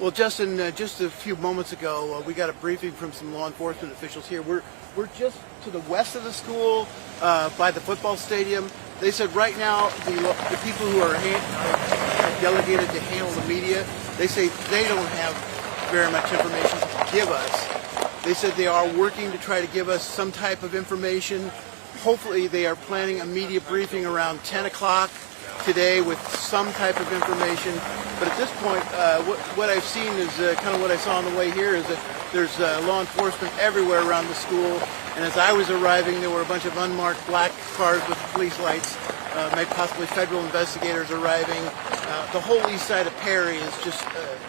Well, Justin, just a few moments ago, we got a briefing from some law enforcement officials here. We're just to the west of the school, by the football stadium. They said right now the people who are delegated to handle the media, they say they don't have very much information to give us. They said they are working to try to give us some type of information. Hopefully they are planning a media briefing around 10 o'clock today with some type of information. But at this point, what I've seen is kind of what I saw on the way here is that there's law enforcement everywhere around the school. And as I was arriving, there were a bunch of unmarked black cars with police lights, maybe possibly federal investigators arriving. The whole east side of Perry is just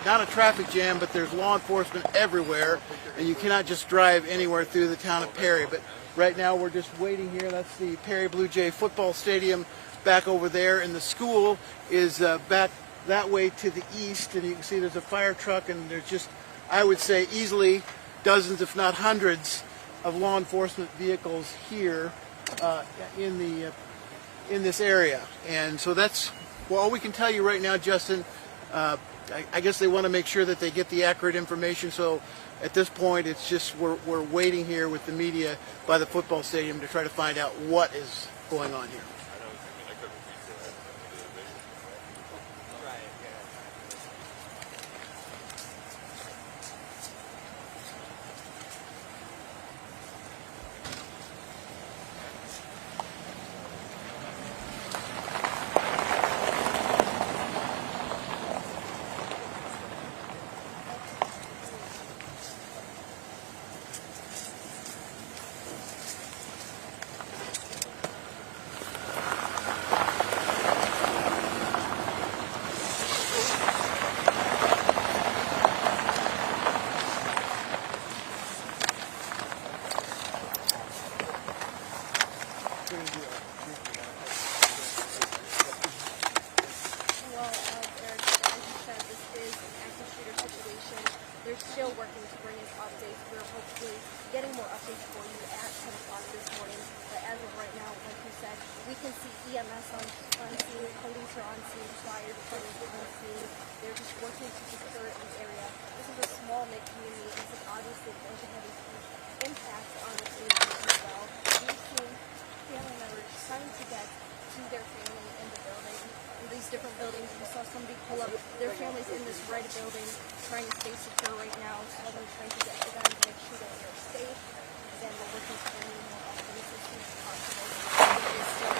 not a traffic jam, but there's law enforcement everywhere, and you cannot just drive anywhere through the town of Perry. But right now we're just waiting here. That's the Perry Blue Jay football stadium back over there, and the school is back that way to the east, and you can see there's a fire truck, and there's just, I would say, easily dozens, if not hundreds, of law enforcement vehicles here in this area. And so that's all we can tell you right now, Justin. I guess they want to make sure that they get the accurate information. So at this point, it's just we're waiting here with the media by the football stadium to try to find out what is going on here. They're still working to bring us updates. We're hopefully getting more updates for you at 10 o'clock this morning. But as of right now, like you said, we can see EMS on scene, police are on scene, fire department is on scene. They're just working to secure the area. This is a small knit community. This is obviously going to have a huge impact on the community as well. We've seen family members trying to get to their family in the building. In these different buildings, we saw somebody pull up their families in this red building, trying to stay secure right now. So they're trying to get to them to make sure that they're safe. And we're looking for any more updates as soon as possible. It is still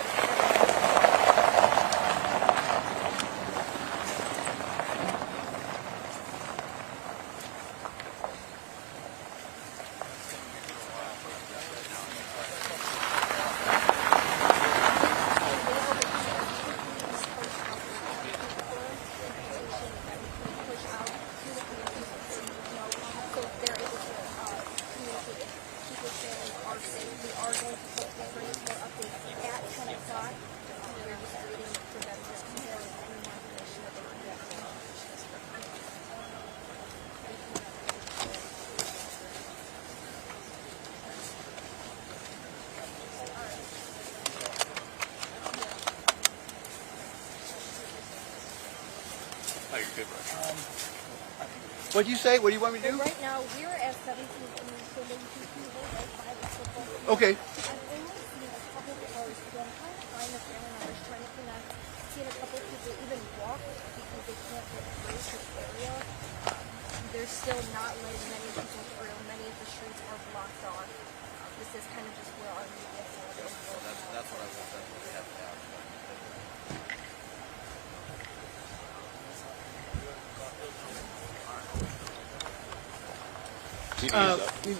What do you say? What do you want me to do? right now, we're at 17, so maybe 2 people right by the football. Okay. I've only seen a couple of cars again, trying to find the family members, trying to connect. Seen a couple of people even walk because they can't get through this area. There's still not letting many people through. Many of the streets are blocked off. This is kind of just where our media is. That's what I want. That's what we have to have.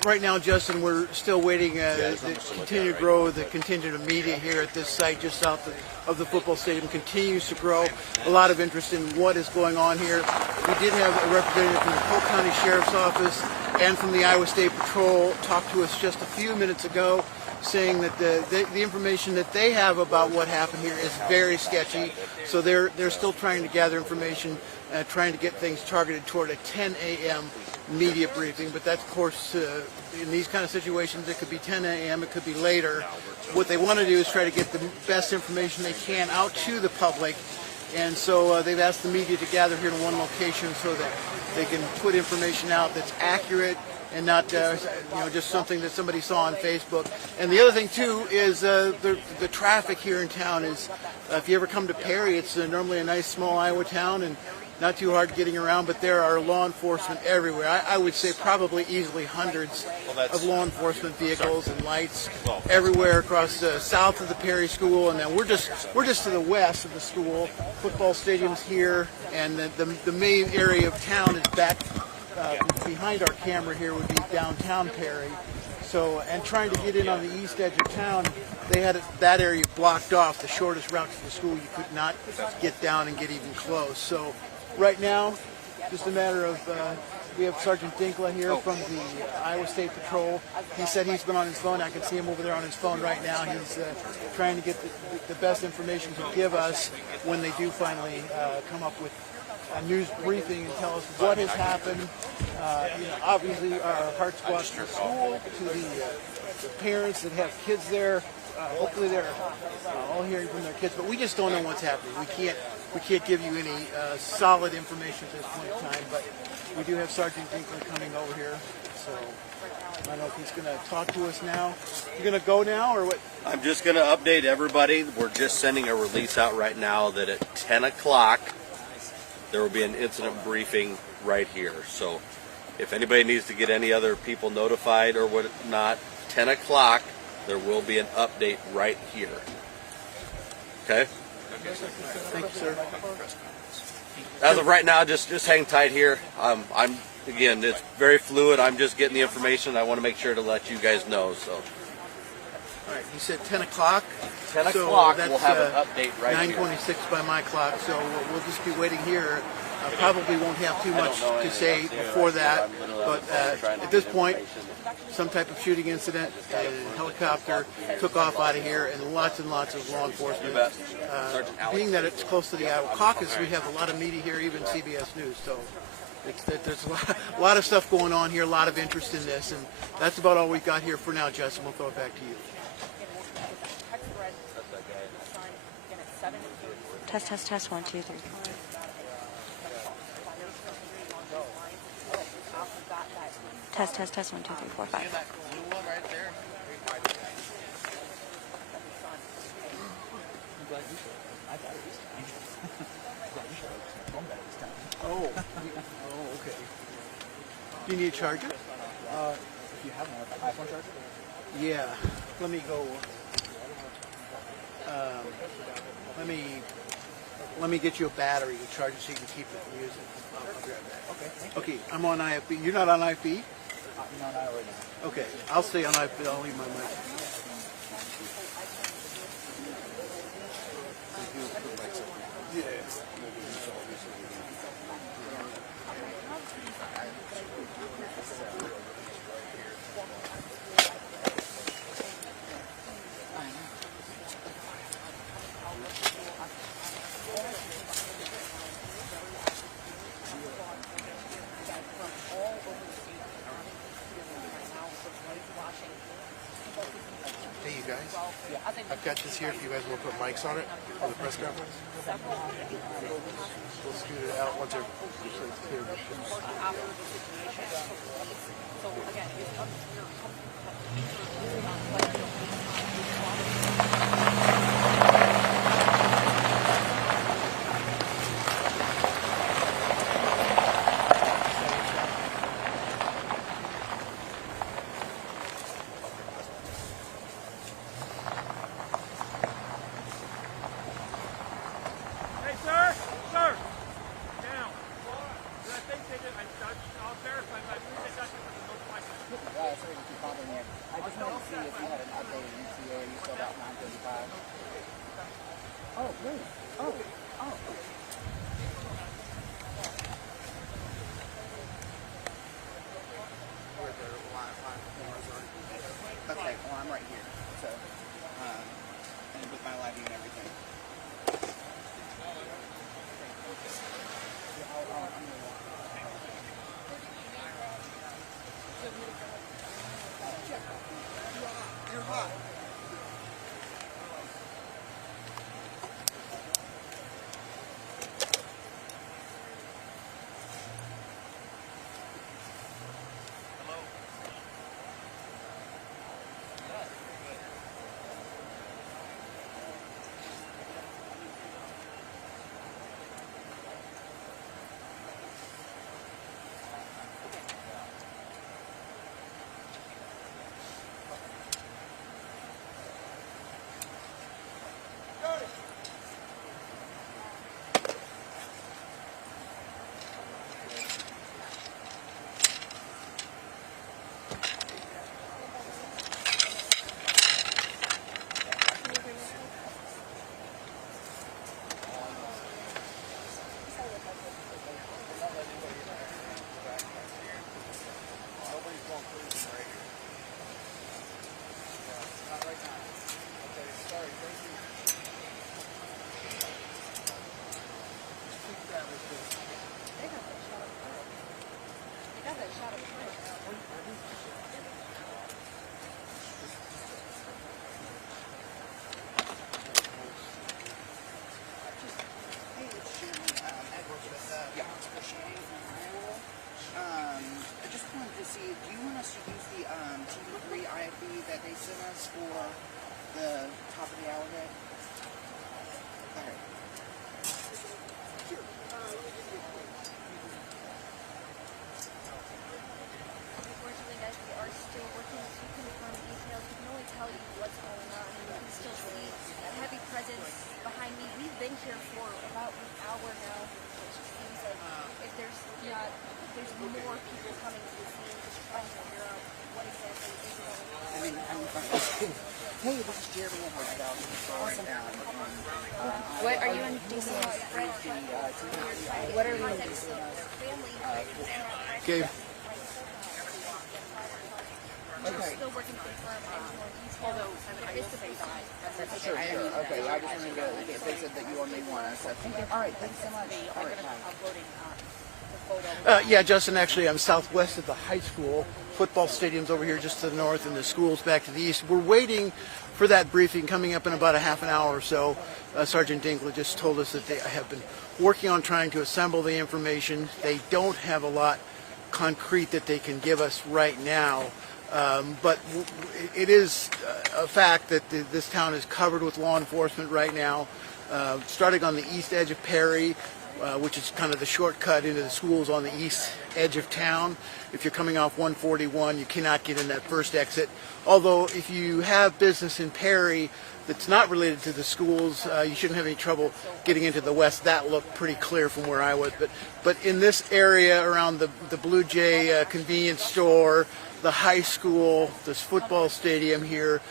Right now, Justin, we're still waiting to continue to grow. The contingent of media here at this site just south of the football stadium continues to grow. A lot of interest in what is going on here. We did have a representative from the Polk County Sheriff's Office and from the Iowa State Patrol talk to us just a few minutes ago, saying that the information that they have about what happened here is very sketchy. So they're still trying to gather information, trying to get things targeted toward a 10 a.m. media briefing. But that's, of course, in these kind of situations, it could be 10 a.m., it could be later. What they want to do is try to get the best information they can out to the public And so they've asked the media to gather here in one location so that they can put information out that's accurate and not just something that somebody saw on Facebook. And the other thing too is the traffic here in town is, if you ever come to Perry, it's normally a nice small Iowa town and not too hard getting around, but there are law enforcement everywhere. I would say probably easily hundreds of law enforcement vehicles and lights everywhere across south of the Perry School, and then we're just to the west of the school. Football stadium's here, and the main area of town is back behind our camera here would be downtown Perry. So, and trying to get in on the east edge of town, they had that area blocked off, the shortest route to the school. You could not get down and get even close. So right now, just a matter of, we have Sergeant Dinkla here from the Iowa State Patrol. He said he's been on his phone. I can see him over there on his phone right now. He's trying to get the best information to give us when they do finally come up with a news briefing and tell us what has happened. Obviously, our hearts go out to the school, to the parents that have kids there. Hopefully, they're all hearing from their kids, but we just don't know what's happening. We can't give you any solid information at this point in time. But we do have Sergeant Dinkler coming over here, so I don't know if he's going to talk to us now. You going to go now, or what? I'm just going to update everybody. We're just sending a release out right now that at 10 o'clock there will be an incident briefing right here. So if anybody needs to get any other people notified or whatnot, 10 o'clock there will be an update right here. Okay? Thank you, sir. As of right now, just hang tight here. Again, it's very fluid. I'm just getting the information. I want to make sure to let you guys know. So, All right, you said 10 o'clock. 10 So o'clock, that's, we'll have an update right here. 9:26 by my clock, so we'll just be waiting here. Probably won't have too much to say before that, but at this point, some type of shooting incident, a helicopter took off out of here, and lots of law enforcement. Being that it's close to the Iowa caucus, we have a lot of media here, even CBS News, so there's a lot of stuff going on here, a lot of interest in this, and that's about all we've got here for now, Justin. We'll throw it back to you. Test, 1, 2, 3. Test, 1, 2, 3, 4, 5. Oh, okay. Do you need a charger? If you have one, iPhone charger? Yeah. Let me go. Let me get you a battery to charge it so you can keep it and use it. I'll grab that. Okay. Okay. I'm on IFB. You're not on IFB? No, not already. Okay. I'll stay on IFB. I'll leave my mic. Yeah. Hey, you guys. I've got this here if you guys want to put mics on it for the press conference. We'll scoot it out once it's clear. Hey, sir! Sir! Down. I think they did. I'll verify, but I think they got you for the most license. Sorry to keep bothering you. I just wanted to see if you had an updated ETA. You still got 9:35. Oh, really? Oh. Okay, well, I'm right here. So, and with my lighting and everything. been here for about an hour now. It just seems like if there's more people coming to the scene, just trying to figure out what exactly is going on. I mean, hey, this is Jeremy and Roselle. Awesome. What are you in DC? What are you in DC? Okay. Okay. Still working to confirm any more details. Although there is the briefing. Sure. Okay, I just wanted to get, they said that you only want us. All right, thanks so much. All right, bye. Yeah, Justin, actually, I'm southwest of the high school. Football stadium's over here just to the north, and the school's back to the east. We're waiting for that briefing coming up in about a half an hour or so. Sergeant Dinkler just told us that they have been working on trying to assemble the information. They don't have a lot concrete that they can give us right now. But it is a fact that this town is covered with law enforcement right now, starting on the east edge of Perry, which is kind of the shortcut into the schools on the east edge of town. If you're coming off 141, you cannot get in that first exit. Although if you have business in Perry that's not related to the schools, you shouldn't have any trouble getting into the west. That looked pretty clear from where I was. But in this area around the Blue Jay convenience store, the high school, this football stadium here,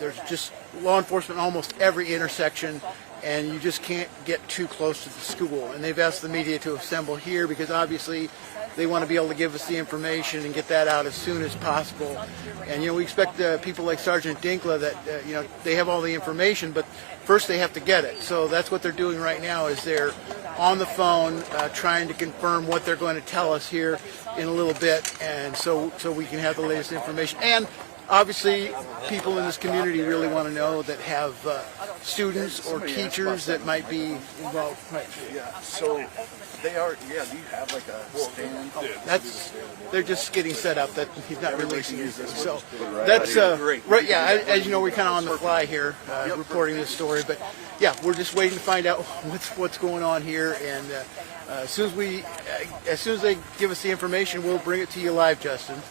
there's just law enforcement almost every intersection, and you just can't get too close to the school. And they've asked the media to assemble here because obviously they want to be able to give us the information and get that out as soon as possible. And we expect people like Sergeant Dinkler that they have all the information, but first they have to get it. So that's what they're doing right now, is they're on the phone trying to confirm what they're going to tell us here in a little bit, and so we can have the latest information. And obviously, people in this community really want to know that have students or teachers that might be involved. Right. Yeah, so they are, do you have like a stand? They're just getting set up. That he's not releasing it. So that's right. Yeah, as you know, we're kind of on the fly here, reporting this story. But yeah, we're just waiting to find out what's going on here. And as soon as they give us the information, we'll bring it to you live, Justin.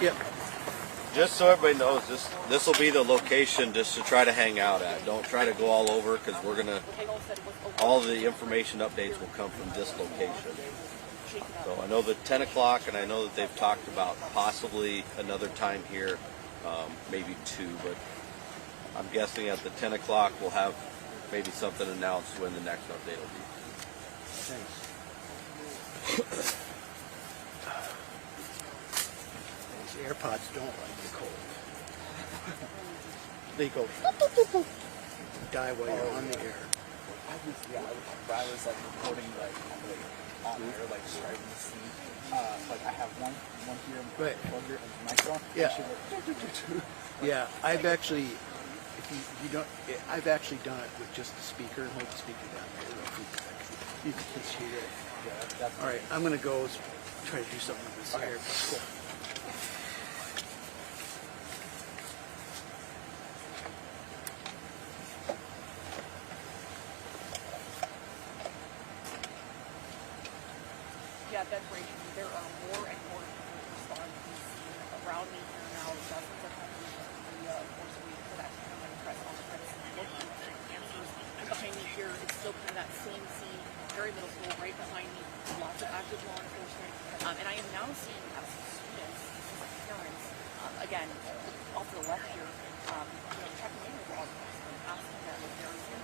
Yep. Just so everybody knows, this will be the location just to try to hang out at. Don't try to go all over, because all the information updates will come from this location. So I know that 10 o'clock, and I know that they've talked about possibly another time here, maybe 2, but I'm guessing at the 10 o'clock we'll have maybe something announced when the next update will be. Thanks. These AirPods don't like the cold. They go die while you're on the air. I was like recording on there, starting to see. I have one here, Right. one here, and the microphone. Yeah. And she Yeah, I've actually, I've actually done it with just the speaker and hold the speaker down there. You can just hear it. Yeah, All right, I'm gonna go try to do something with this air. Cool. Yeah, that's great. There are more and more people responding to the scene around me here now. Dozens of hundreds of media, of course, waiting for that to come and press on the press and looking for answers. And behind me here, it's still kind of that same scene, Perry Middle School, right behind me, lots of active law enforcement. And I am now seeing students, parents, again, off to the left here, checking in with law enforcement, asking them if there is some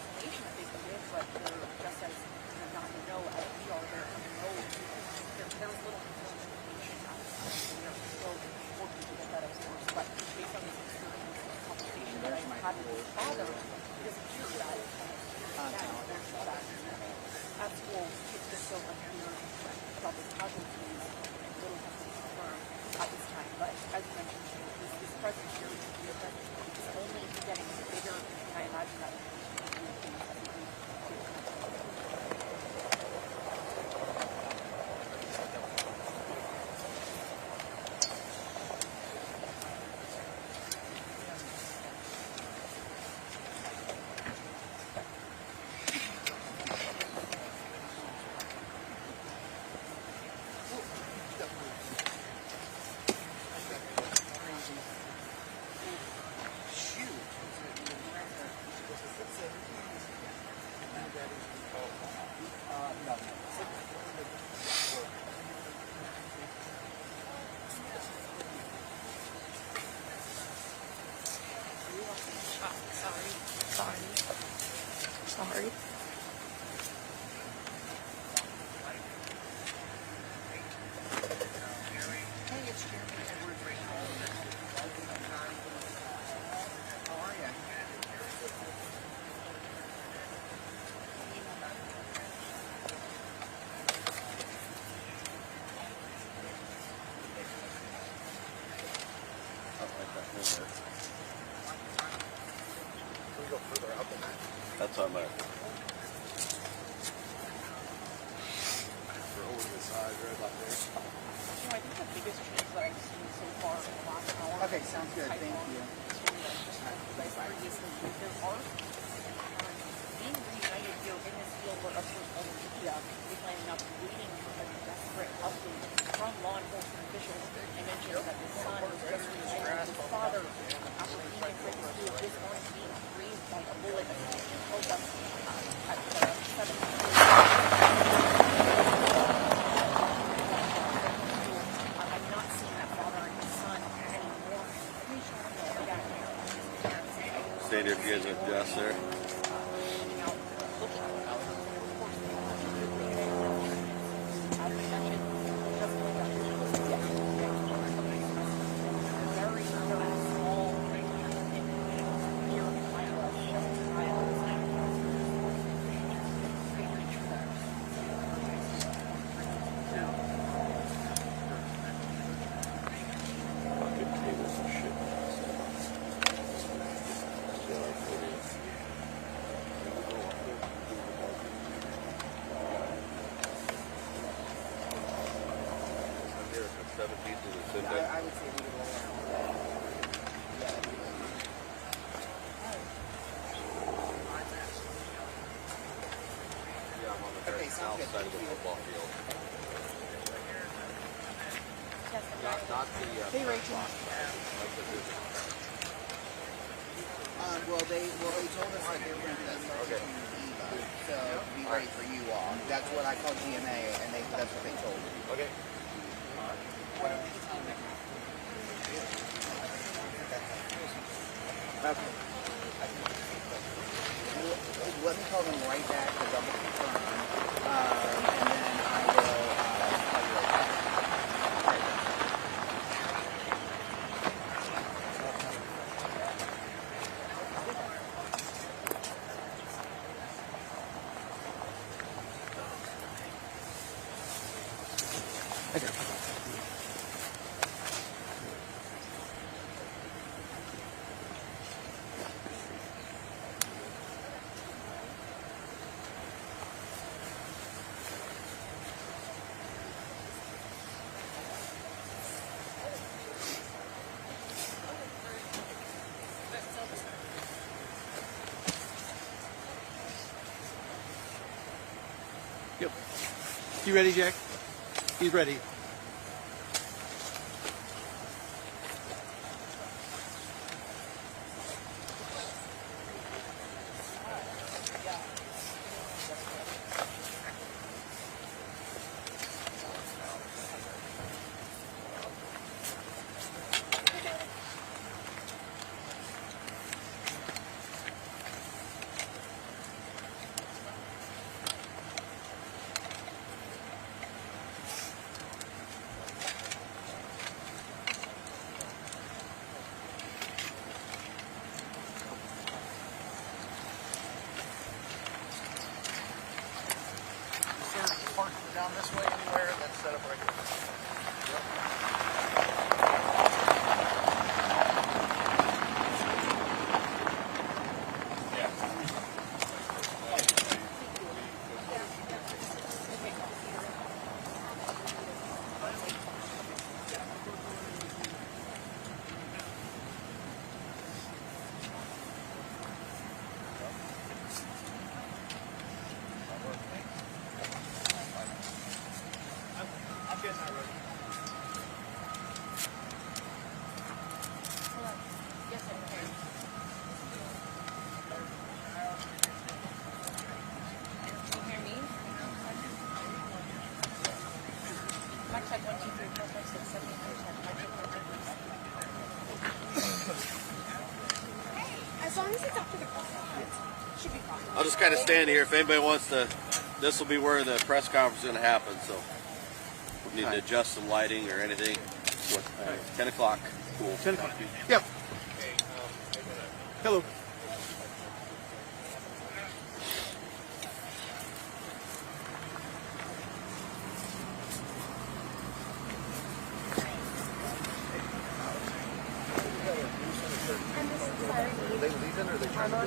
information that they can give, but they're just as not to know as we are there. There was little information out of the we are still working to get that upstairs. But based on this experience and conversation that I've had with his father, it is clear that at school, kids are still unclear about the casualties and little has been confirmed at this time. But as you mentioned, this presence here is only getting bigger, and I imagine that It's on my. You know, I think the biggest change that I've seen so far in the last hour. Okay, sounds good. Thank you. There are being reunited here in this field where us was only we planning on waiting for a desperate update from law enforcement officials and mentioned that his son was just reunited with his father after being in prison field this morning being grazed by a bullet as he told us at 7. I've not seen that father and his son anymore. Stay there if you guys adjust there. I would say we would roll Okay, sounds good. Side of the football field. Hey, Rachel. Well, they told us that they were going to do that starting from Eva, so be ready for you all. That's what I call GMA, and that's what they told me. Okay. Okay. Let me call them right back to double confirm, and then I will call you right back. Yep. You ready, Jack? He's ready. Park down this way anywhere, and then set up right here. I'm getting that ready. Yes, sir. Okay. Can you hear me? Mic check 1, 2, 3, 4, 5, 6, 7, 8, 9, 10. As long as it's up to the clock, should be fine. I'll just kind of stand here. If anybody wants to, this will be where the press conference is going to happen. So we need to adjust some lighting or anything. 10 o'clock. Cool. 10 o'clock. Yep. Hello. Are they leaving or are they trying to go?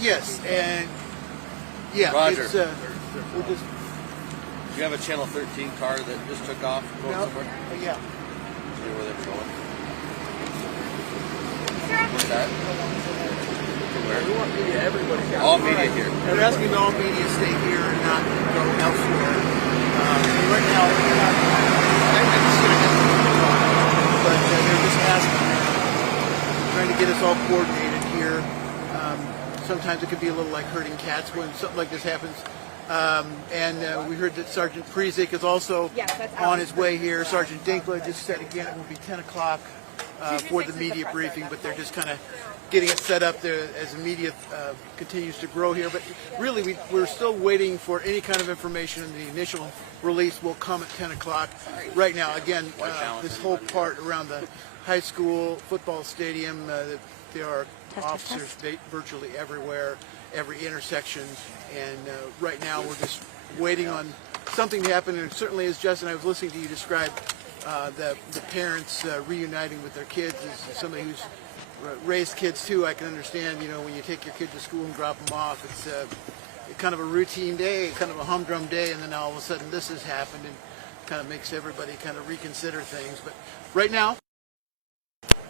Yes, and Yeah, Roger. it's we're just Do you have a Channel 13 car that just took off going somewhere? yeah. See where they're going. What's that? Where? All media here. They're asking all media stay here and not go elsewhere. Right now, I'm just going to have to but they're just asking, trying to get us all coordinated here. Sometimes it can be a little like herding cats when something like this happens. And we heard that Sergeant Prezik is also on his way here. Sergeant Dinkler just said again it will be 10 o'clock for the media briefing, but they're just kind of getting it set up there as the media continues to grow here. But really, we're still waiting for any kind of information. The initial release will come at 10 o'clock. Right now, again, this whole part around the high school football stadium, there are officers virtually everywhere, every intersection. And right now, we're just waiting on something to happen. And certainly, as Justin, I was listening to you describe the parents reuniting with their kids. As somebody who's raised kids too, I can understand. You know, when you take your kid to school and drop them off, it's kind of a routine day, kind of a humdrum day, and then all of a sudden this has happened, and kind of makes everybody kind of reconsider things. But right now,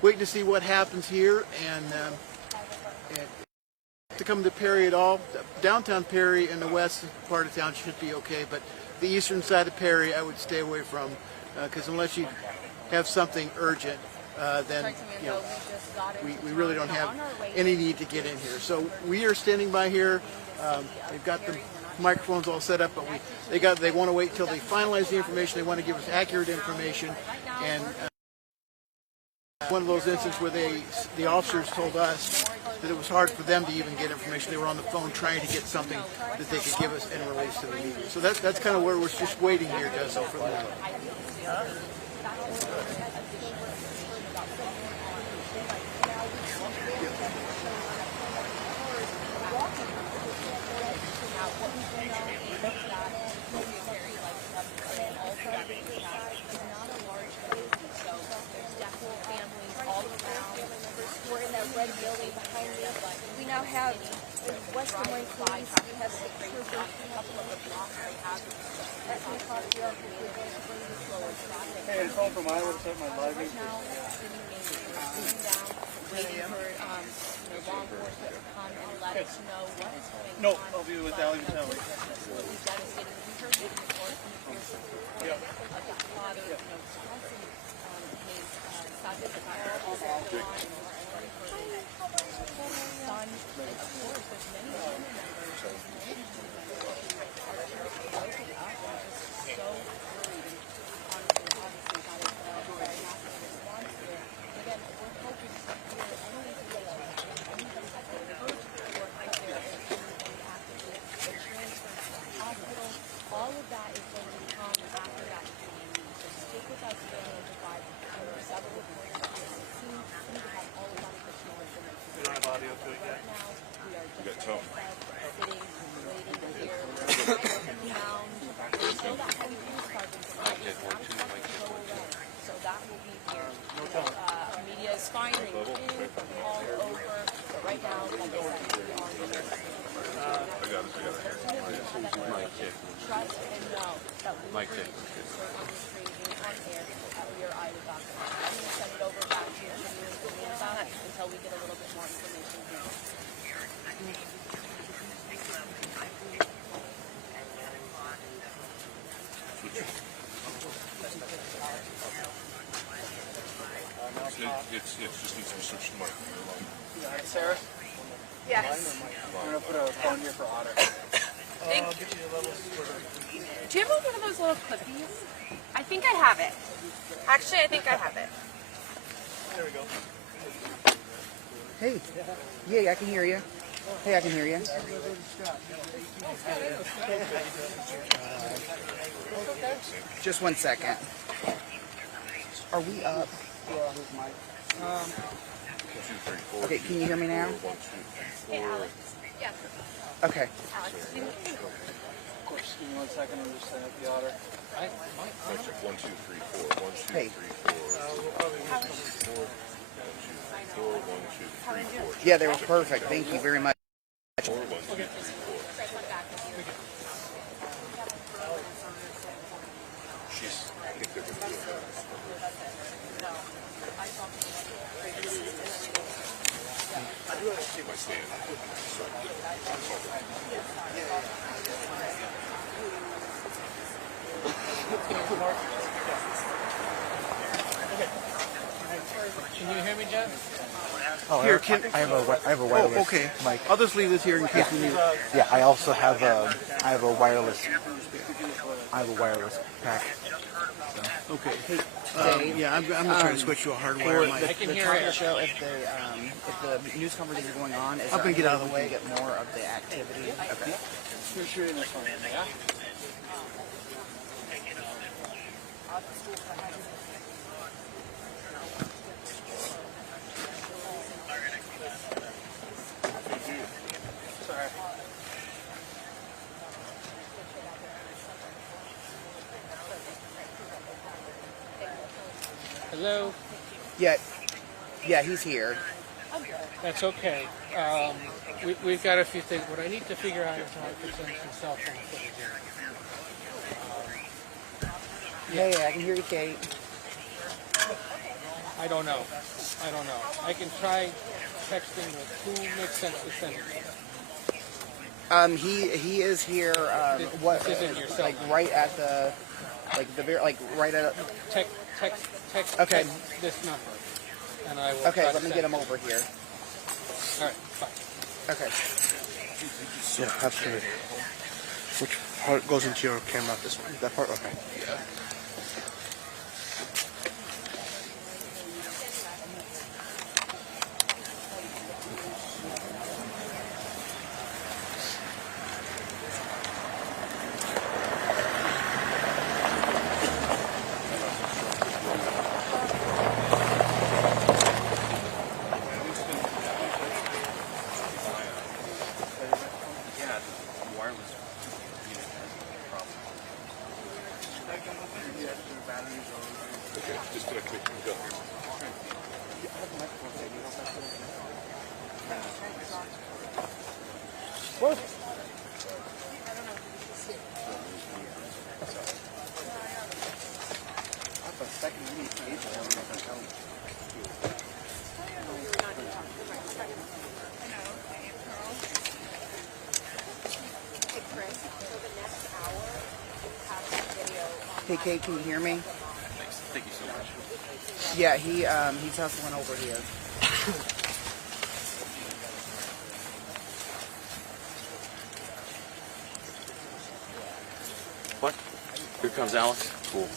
waiting to see what happens here, and to come to Perry at all. Downtown Perry and the west part of town should be okay, but the eastern side of Perry I would stay away from, because unless you have something urgent, then you know we really don't have any need to get in here. So we are standing by here. They've got the microphones all set up, but they want to wait till they finalize the information. They want to give us accurate information, and one of those instances where the officers told us that it was hard for them to even get information. They were on the phone trying to get something that they could give us and release to the media. So that's kind of where we're just waiting here, Jessel, for the moment. We now have West Des Moines Police. We have state troopers. At 10 o'clock, we are going to bring the slowest. Hey, it's home from Iowa to set my live Right now, waiting for law enforcement to come and let us know what is going on. No, I'll be with Ally Vitelli. We've devastated. We heard the report from the Pearson's report of the father, tossing his son to the fire, all that going on, and son, of course, there's many family members, there's many family members who are just broken up and just so worried. And honestly, that is very not in response to it. Again, we're hoping to hear anything that anybody has been hurt or if there is anything actively transferred to the hospital. All of that is going to come after that training. So stick with us, we'll notify. There are several reporters here on the scene. We need to have all of that additional information. We don't have audio to it yet. Right now, we are just sitting, waiting to hear sound until that heavy police car gets go away. So that will be here. Media is firing in from all over. But right now, like I said, we are trust and know that we will bring on this training on air at WeAreIowa.com. I'm going to send it over back to you until we get a little bit more information here. It's just needs to be switched to my You got it, Sarah? Yes. I'm going to put a phone here for Otter. Do you have one of those little clippies? I think I have it. Actually, I think I have it. There we go. Hey. Yeah, I can hear you. Hey, I can hear you. Just 1 second. Are we up? Okay, can you hear me now? Hey, Alex. Yes. Okay. Alex, Of course, give me 1 second and just send it the Otter. check 1, 2, 3, 4. 1, 2, Hey. 3, 4. 4, 1, 2, 3, 4. Yeah, they were perfect. Thank you very much. 4, 1, 2, 3, 4. I think they're going to do it. I do have to see my stand. Can you hear me, Jeff? Oh, Here, I have a wireless Oh, okay. mic. I'll just leave this here in case we need it. Yeah, I also have a wireless pack. Okay. Dave, Yeah, I'm gonna try to switch to a hardwire mic. I can the hear top of it. the show, if the news coverage is going on, is I'm there gonna get any out of the way way. to get more of the activity? Okay. Hello? Yeah, he's here. That's okay. We've got a few things. What I need to figure out is how I can send some cell phone footage in. Yeah, I can hear you, Kate. I don't know. I can try texting, but who makes sense to send it? He is here. This isn't your cell like number. right at the right at. Text Okay. this number, and I will. Okay, try to let me send get it. him over here. All right, fine. Okay. Yeah, absolutely. Which part goes into your camera? This one? That part? Okay. Okay, just gonna click and go. Hey, Kate, can you hear me? Thank you so much. Yeah, he's hustling over here. What? Here comes Alex. Cool.